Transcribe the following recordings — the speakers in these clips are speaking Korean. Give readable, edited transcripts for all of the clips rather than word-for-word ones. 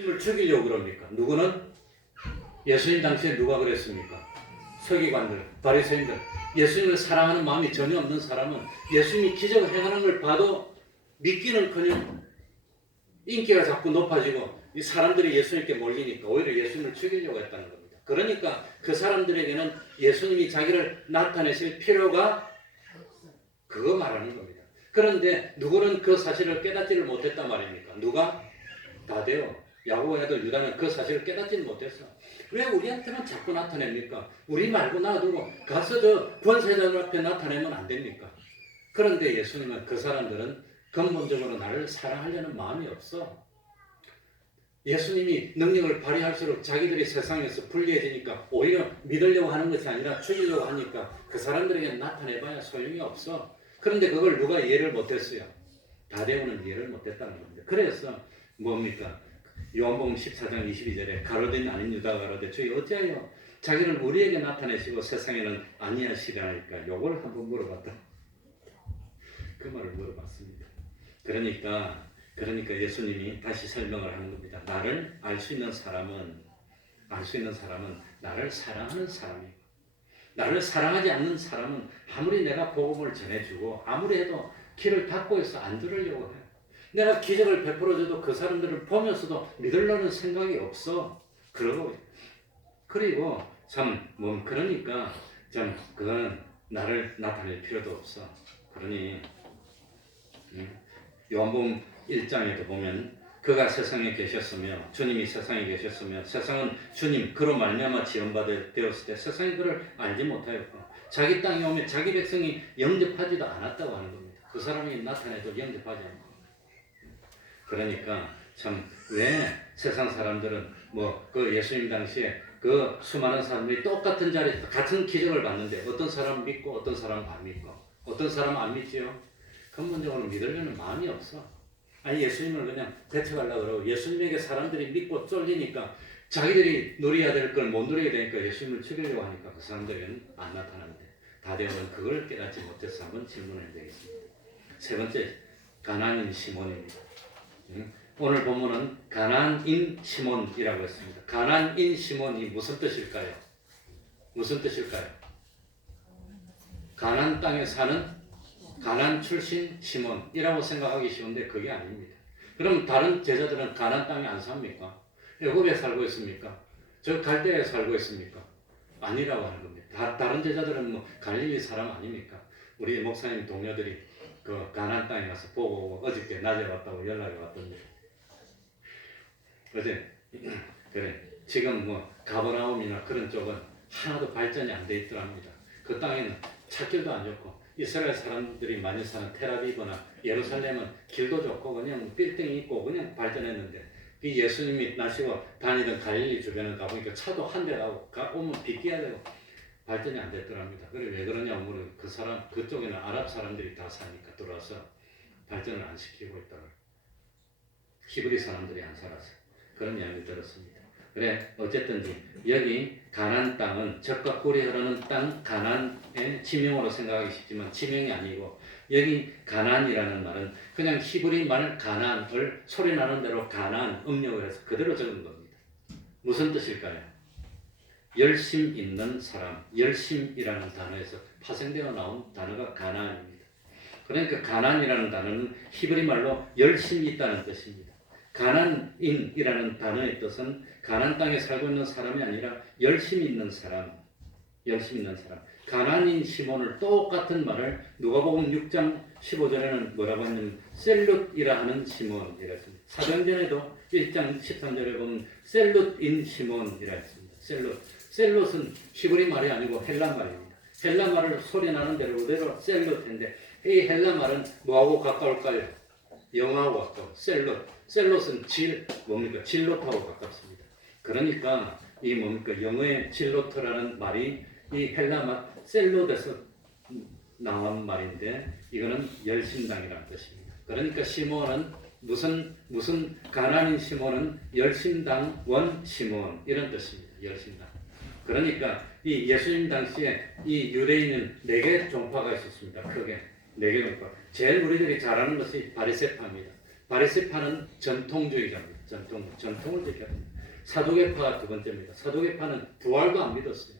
예수님을 죽이려고 그럽니까? 누구는? 예수님 당시에 누가 그랬습니까? 서기관들, 바리새인들. 예수님을 사랑하는 마음이 전혀 없는 사람은 예수님이 기적을 행하는 걸 봐도 믿기는커녕 인기가 자꾸 높아지고 이 사람들이 예수님께 몰리니까 오히려 예수님을 죽이려고 했다는 겁니다. 그러니까 그 사람들에게는 예수님이 자기를 나타내실 필요가 그거 말하는 겁니다. 그런데 누구는 그 사실을 깨닫지를 못했단 말입니까? 누가? 다데오, 야고보 애들 유다는 그 사실을 깨닫지를 못했어. 왜 우리한테만 자꾸 나타냅니까? 우리 말고 놔두고 가서 저 권세자들 앞에 나타내면 안 됩니까? 그런데 예수님은 그 사람들은 근본적으로 나를 사랑하려는 마음이 없어. 예수님이 능력을 발휘할수록 자기들이 세상에서 불리해지니까 오히려 믿으려고 하는 것이 아니라 죽이려고 하니까 그 사람들에게 나타내봐야 소용이 없어. 그런데 그걸 누가 이해를 못했어요? 다데오는 이해를 못했다는 겁니다. 그래서 뭡니까? 요한복음 14장 22절에 가로된 아닌 유다가 가로되 주여 어찌하여 자기를 우리에게 나타내시고 세상에는 아니하시라니까 요걸 한번 물어봤다. 그 말을 물어봤습니다. 그러니까 예수님이 다시 설명을 하는 겁니다. 나를 알 수 있는 사람은 나를 사랑하는 사람이고 나를 사랑하지 않는 사람은 아무리 내가 복음을 전해주고 아무리 해도 길을 닫고 있어 안 들으려고 해. 내가 기적을 베풀어줘도 그 사람들을 보면서도 믿으려는 생각이 없어. 그리고 그러니까 그건 나를 나타낼 필요도 없어. 그러니 요한복음 1장에도 보면 그가 세상에 계셨으며 주님이 세상에 계셨으며 세상은 주님 그로 말미암아 지원받았을 때 세상이 그를 알지 못하였고 자기 땅에 오면 자기 백성이 영접하지도 않았다고 하는 겁니다. 그 사람이 나타내도 영접하지 않고. 그러니까 왜 세상 사람들은 그 예수님 당시에 그 수많은 사람들이 똑같은 자리에서 같은 기적을 봤는데 어떤 사람은 믿고 어떤 사람은 안 믿고 어떤 사람은 안 믿지요. 근본적으로 믿으려는 마음이 없어. 아니 예수님을 그냥 대처하려고 그러고 예수님에게 사람들이 믿고 쫄리니까 자기들이 누려야 될 걸 못 누리게 되니까 예수님을 죽이려고 하니까 그 사람들에게는 안 나타나는데 다데오는 그걸 깨닫지 못해서 한번 질문해야 되겠습니다. 세 번째, 가난인 시몬입니다. 오늘 본문은 가난인 시몬이라고 했습니다. 가난인 시몬이 무슨 뜻일까요? 무슨 뜻일까요? 가난 땅에 사는 가난 출신 시몬이라고 생각하기 쉬운데 그게 아닙니다. 그럼 다른 제자들은 가난 땅에 안 삽니까? 애굽에 살고 있습니까? 저 갈대에 살고 있습니까? 아니라고 하는 겁니다. 다른 제자들은 갈릴리 사람 아닙니까? 우리 목사님 동료들이 그 가난 땅에 가서 보고 어저께 낮에 왔다고 연락이 왔던데 어제 그래 지금 가버나움이나 그런 쪽은 하나도 발전이 안 돼 있더랍니다. 그 땅에는 찾길도 안 좋고 이스라엘 사람들이 많이 사는 텔아비브나 예루살렘은 길도 좋고 그냥 빌딩이 있고 그냥 발전했는데 이 예수님이 나시고 다니던 갈릴리 주변에 가보니까 차도 한 대 가고 오면 비껴야 되고 발전이 안 됐더랍니다. 그래 왜 그러냐면 그쪽에는 아랍 사람들이 다 사니까 들어와서 발전을 안 시키고 있다고. 히브리 사람들이 안 살아서 그런 이야기 들었습니다. 그래 어쨌든지 여기 가나안 땅은 젖과 꿀이 흐르는 땅 가나안의 지명으로 생각하기 쉽지만 지명이 아니고 여기 가나안이라는 말은 그냥 히브리 말 가나안을 소리나는 대로 가나안 음력을 해서 그대로 적은 겁니다. 무슨 뜻일까요? 열심 있는 사람, 열심이라는 단어에서 파생되어 나온 단어가 가나안입니다. 그러니까 가나안이라는 단어는 히브리 말로 열심이 있다는 뜻입니다. 가난인이라는 단어의 뜻은 가난 땅에 살고 있는 사람이 아니라 열심히 있는 사람, 열심히 있는 사람. 가난인 시몬을 똑같은 말을 누가복음 6장 15절에는 뭐라고 했냐면 셀룻이라 하는 시몬이라 했습니다. 사도행전에도 1장 13절에 보면 셀룻인 시몬이라 했습니다. 셀룻은 히브리 말이 아니고 헬라 말입니다. 헬라 말을 소리나는 대로 그대로 셀룻인데 이 헬라 말은 뭐하고 가까울까요? 영하고 가까워. 셀롯은 진로타고 가깝습니다. 그러니까 이 영어의 진로타라는 말이 이 헬라 말 셀롯에서 나온 말인데 이거는 열심당이라는 뜻입니다. 그러니까 시몬은 무슨 가난인 시몬은 열심당 원 시몬 이런 뜻입니다. 열심당. 그러니까 이 예수님 당시에 이 유대인은 4개 종파가 있었습니다. 크게 4개 종파. 제일 우리들이 잘 아는 것이 바리새파입니다. 바리새파는 전통주의자입니다. 전통을 지켜야 됩니다. 사두개파가 두 번째입니다. 사두개파는 부활도 안 믿었어요.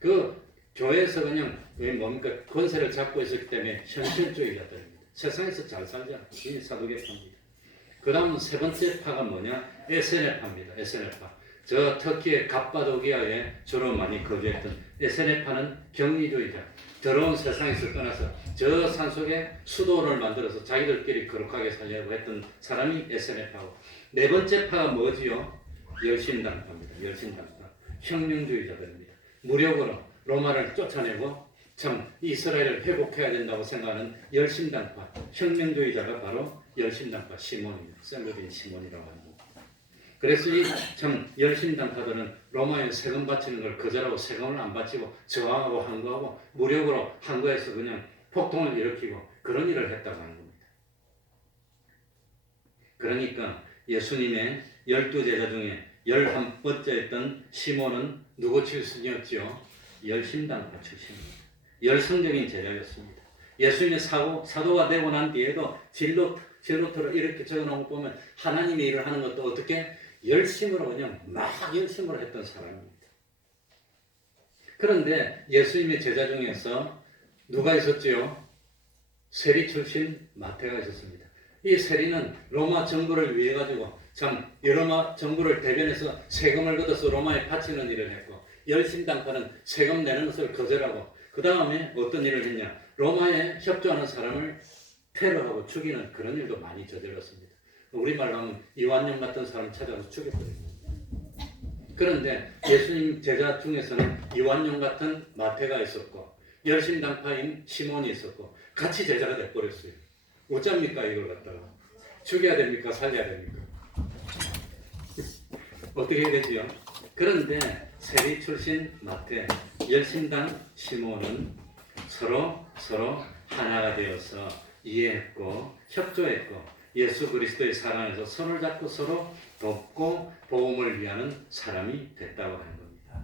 그 교회에서 그냥 뭡니까 권세를 잡고 있었기 때문에 현실주의자들입니다. 세상에서 잘 살자. 이 사두개파입니다. 그 다음 세 번째 파가 뭐냐? 에세네파입니다. 에세네파. 저 터키의 갑바도기아에 주로 많이 거주했던 에세네파는 격리주의자. 더러운 세상에서 떠나서 저 산속에 수도를 만들어서 자기들끼리 거룩하게 살려고 했던 사람이 에세네파고, 네 번째 파가 뭐지요? 열심당파입니다. 열심당파. 혁명주의자들입니다. 무력으로 로마를 쫓아내고 참 이스라엘을 회복해야 된다고 생각하는 열심당파. 혁명주의자가 바로 열심당파 시몬입니다. 셀르딘 시몬이라고 합니다. 그래서 이 참 열심당파들은 로마에 세금 바치는 걸 거절하고 세금을 안 바치고 저항하고 항거하고 무력으로 항거해서 그냥 폭동을 일으키고 그런 일을 했다고 하는 겁니다. 그러니까 예수님의 12제자 중에 11번째였던 시몬은 누구 출신이었죠? 열심당파 출신입니다. 열성적인 제자였습니다. 예수님의 사도가 되고 난 뒤에도 진로토를 이렇게 적어놓은 거 보면 하나님의 일을 하는 것도 어떻게? 열심으로 그냥 막 열심으로 했던 사람입니다. 그런데 예수님의 제자 중에서 누가 있었지요? 세리 출신 마태가 있었습니다. 이 세리는 로마 정부를 위해 가지고 참 로마 정부를 대변해서 세금을 걷어서 로마에 바치는 일을 했고, 열심당파는 세금 내는 것을 거절하고 그 다음에 어떤 일을 했냐? 로마에 협조하는 사람을 테러하고 죽이는 그런 일도 많이 저질렀습니다. 우리말로 하면 이완용 같은 사람 찾아서 죽였거든요. 그런데 예수님 제자 중에서는 이완용 같은 마태가 있었고 열심당파인 시몬이 있었고 같이 제자가 돼버렸어요. 어쩝니까 이걸 갖다가? 죽여야 됩니까? 살려야 됩니까? 어떻게 해야 되지요? 그런데 세리 출신 마태, 열심당 시몬은 서로 하나가 되어서 이해했고 협조했고 예수 그리스도의 사랑에서 손을 잡고 서로 돕고 복음을 위하는 사람이 됐다고 하는 겁니다.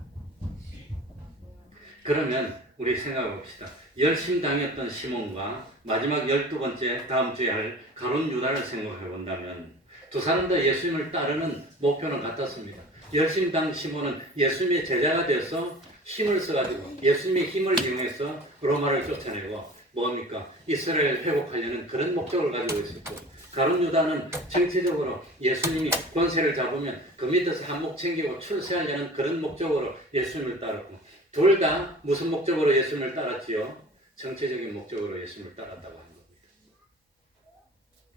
그러면 우리 생각해 봅시다. 열심당했던 시몬과 마지막 12번째 다음 주에 할 가룟 유다를 생각해 본다면 두 사람 다 예수님을 따르는 목표는 같았습니다. 열심당 시몬은 예수님의 제자가 되어서 힘을 써가지고 예수님의 힘을 이용해서 로마를 쫓아내고 뭡니까? 이스라엘을 회복하려는 그런 목적을 가지고 있었고, 가룟 유다는 정치적으로 예수님이 권세를 잡으면 그 밑에서 한몫 챙기고 출세하려는 그런 목적으로 예수님을 따랐고, 둘 다 무슨 목적으로 예수님을 따랐지요? 정치적인 목적으로 예수님을 따랐다고 하는 겁니다.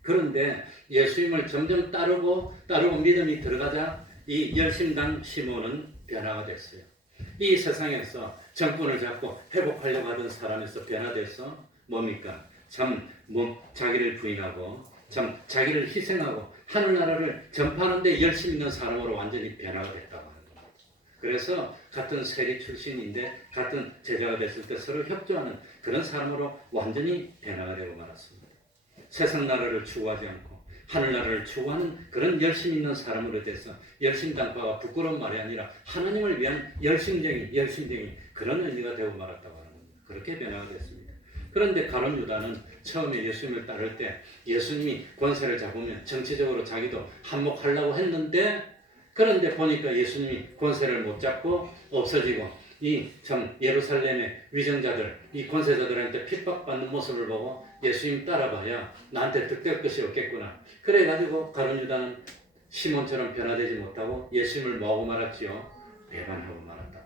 그런데 예수님을 점점 따르고 믿음이 들어가자 이 열심당 시몬은 변화가 됐어요. 이 세상에서 정권을 잡고 회복하려고 하던 사람에서 변화돼서 뭡니까? 자기를 부인하고 자기를 희생하고 하늘나라를 전파하는데 열심 있는 사람으로 완전히 변화가 됐다고 하는 겁니다. 그래서 같은 세리 출신인데 같은 제자가 됐을 때 서로 협조하는 그런 사람으로 완전히 변화가 되고 말았습니다. 세상 나라를 추구하지 않고 하늘나라를 추구하는 그런 열심 있는 사람으로 돼서 열심당파가 부끄러운 말이 아니라 하나님을 위한 열심쟁이 그런 의미가 되고 말았다고 하는 겁니다. 그렇게 변화가 됐습니다. 그런데 가룟 유다는 처음에 예수님을 따를 때 예수님이 권세를 잡으면 정치적으로 자기도 한몫하려고 했는데, 그런데 보니까 예수님이 권세를 못 잡고 없어지고 이 예루살렘의 위정자들, 이 권세자들한테 핍박받는 모습을 보고 예수님 따라봐야 나한테 득될 것이 없겠구나. 그래가지고 가룟 유다는 시몬처럼 변화되지 못하고 예수님을 뭐하고 말았지요? 배반하고 말았다.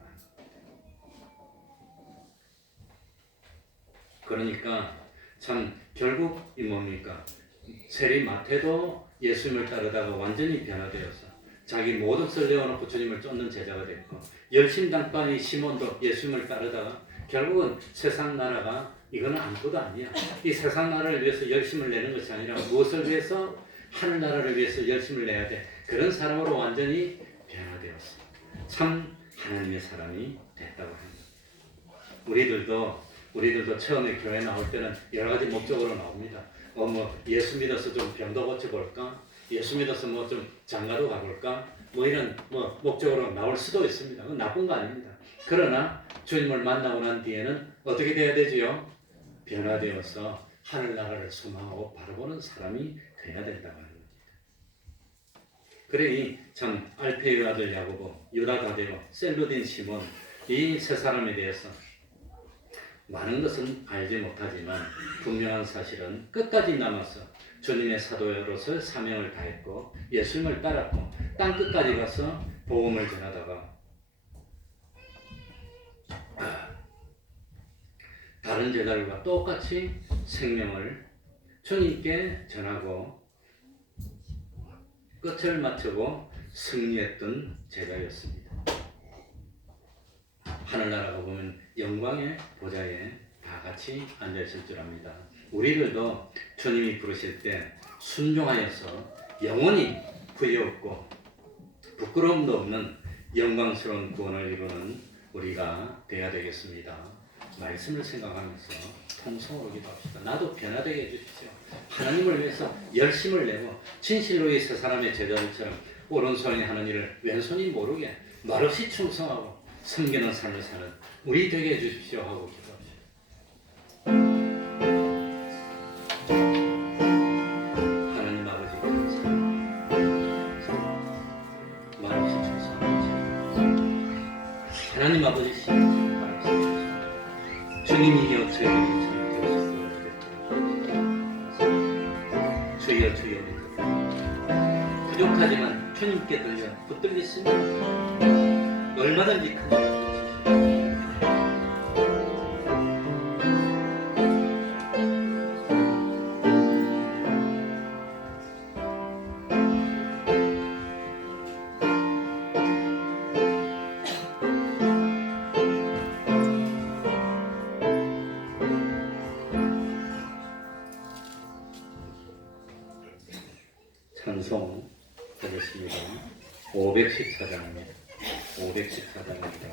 그러니까 결국 이 뭡니까? 세리 마태도 예수님을 따르다가 완전히 변화되어서 자기 모든 것을 내어놓고 주님을 쫓는 제자가 됐고, 열심당파인 시몬도 예수님을 따르다가 결국은 세상 나라가 이거는 아무것도 아니야. 이 세상 나라를 위해서 열심을 내는 것이 아니라 무엇을 위해서? 하늘나라를 위해서 열심을 내야 돼. 그런 사람으로 완전히 변화되었어. 참 하나님의 사람이 됐다고 합니다. 우리들도 처음에 교회 나올 때는 여러 가지 목적으로 나옵니다. 예수 믿어서 좀 병도 고쳐볼까? 예수 믿어서 좀 장가도 가볼까? 이런 목적으로 나올 수도 있습니다. 그건 나쁜 거 아닙니다. 그러나 주님을 만나고 난 뒤에는 어떻게 돼야 되지요? 변화되어서 하늘나라를 소망하고 바라보는 사람이 돼야 된다고 합니다. 그래 참 알페의 아들 야고보, 유다 다데오, 셀루딘 시몬 이 세 사람에 대해서 많은 것은 알지 못하지만 분명한 사실은 끝까지 남아서 주님의 사도로서 사명을 다했고 예수님을 따랐고 땅 끝까지 가서 복음을 전하다가 다른 제자들과 똑같이 생명을 주님께 전하고 끝을 마치고 승리했던 제자였습니다. 하늘나라가 보면 영광의 보좌에 다 같이 앉아있을 줄 압니다. 우리들도 주님이 부르실 때 순종하여서 영원히 후회 없고 부끄러움도 없는 영광스러운 구원을 이루는 우리가 되어야 되겠습니다. 말씀을 생각하면서 통성으로 기도합시다. 나도 변화되게 해주십시오. 하나님을 위해서 열심을 내고 진실로 이 세 사람의 제자들처럼 오른손이 하는 일을 왼손이 모르게 말없이 충성하고 섬기는 삶을 사는 우리 되게 해주십시오 하고 기도합시다. 하나님 아버지 감사합니다. 말없이 충성하지 하나님 아버지 신뢰를 말씀하십시오. 주님이여 저희를 주여 주여 부족하지만 주님께 들려 붙들겠습니다. 얼마든지 큰 일 찬송 하겠습니다. 514장입니다. 514장입니다.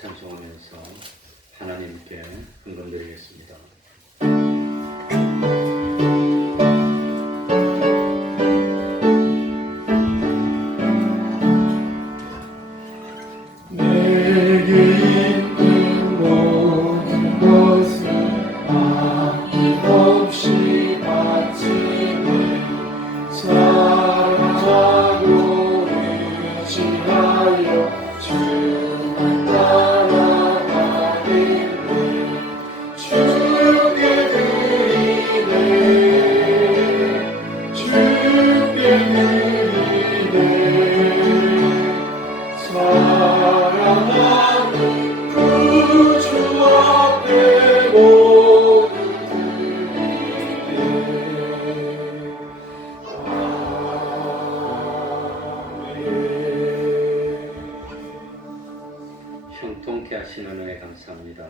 찬송하면서 하나님께 헌금드리겠습니다. 형통케 하시는 은혜 감사합니다.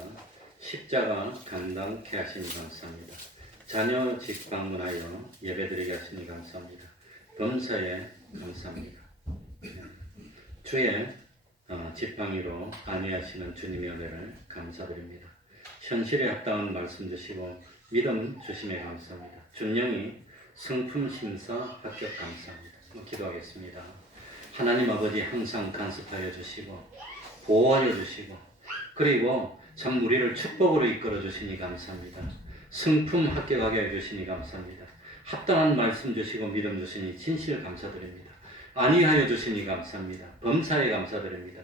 십자가 감당케 하시니 감사합니다. 자녀 집 방문하여 예배드리게 하시니 감사합니다. 범사에 감사합니다. 주의 지팡이로 안위하시는 주님의 은혜를 감사드립니다. 현실에 합당한 말씀 주시고 믿음 주심에 감사합니다. 준영이 성품 심사 합격 감사합니다. 기도하겠습니다. 하나님 아버지 항상 간섭하여 주시고 보호하여 주시고 그리고 참 우리를 축복으로 이끌어 주시니 감사합니다. 성품 합격하게 해주시니 감사합니다. 합당한 말씀 주시고 믿음 주시니 진실 감사드립니다. 안위하여 주시니 감사합니다. 범사에 감사드립니다.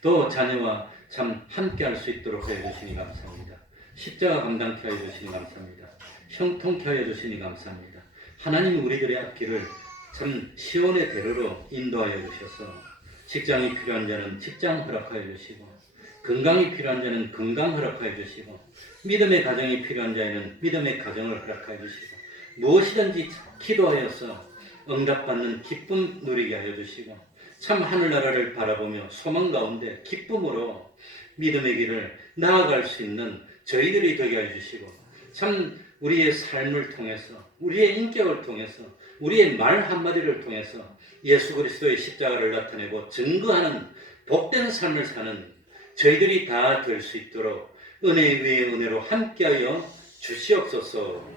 또 자녀와 참 함께 할 수 있도록 해주시니 감사합니다. 십자가 감당케 하여 주시니 감사합니다. 형통케 하여 주시니 감사합니다. 하나님 우리들의 앞길을 참 시온의 대로로 인도하여 주셔서 직장이 필요한 자는 직장 허락하여 주시고 건강이 필요한 자는 건강 허락하여 주시고 믿음의 가정이 필요한 자에는 믿음의 가정을 허락하여 주시고 무엇이든지 기도하여서 응답받는 기쁨 누리게 하여 주시고 참 하늘나라를 바라보며 소망 가운데 기쁨으로 믿음의 길을 나아갈 수 있는 저희들이 되게 하여 주시고 참 우리의 삶을 통해서 우리의 인격을 통해서 우리의 말 한마디를 통해서 예수 그리스도의 십자가를 나타내고 증거하는 복된 삶을 사는 저희들이 다 될 수 있도록 은혜 위에 은혜로 함께하여 주시옵소서.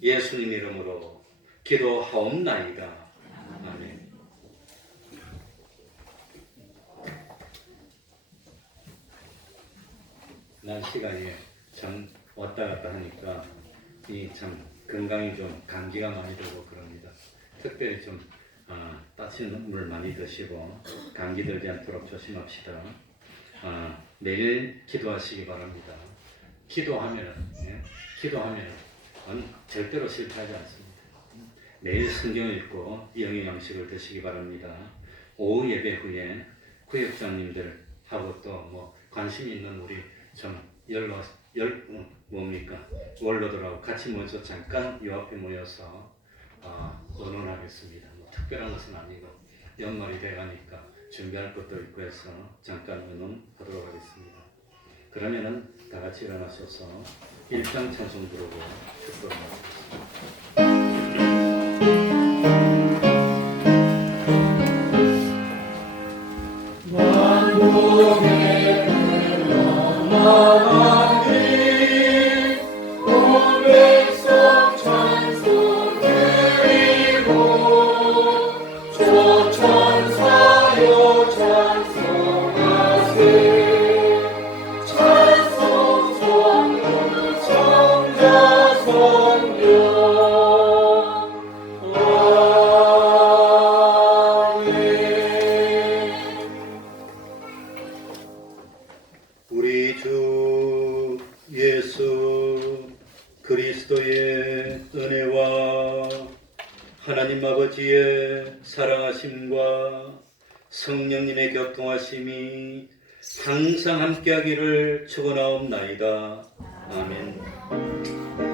예수님 이름으로 기도하옵나이다. 아멘. 날씨가 참 왔다 갔다 하니까 이 참 건강이 좀 감기가 많이 되고 그럽니다. 특별히 좀 따뜻한 물 많이 드시고 감기 들지 않도록 조심합시다. 매일 기도하시기 바랍니다. 기도하면 절대로 실패하지 않습니다. 매일 성경을 읽고 영의 양식을 드시기 바랍니다. 오후 예배 후에 구역장님들하고 또 관심 있는 우리 좀 원로들하고 같이 모여서 잠깐 요 앞에 모여서 의논하겠습니다. 특별한 것은 아니고 연말이 돼가니까 준비할 것도 있고 해서 잠깐 의논하도록 하겠습니다. 그러면은 다 같이 일어나셔서 일장 찬송 부르고 축도를 우리 주 예수 그리스도의 은혜와 하나님 아버지의 사랑하심과 성령님의 교통하심이 항상 함께하기를 축원하옵나이다. 아멘.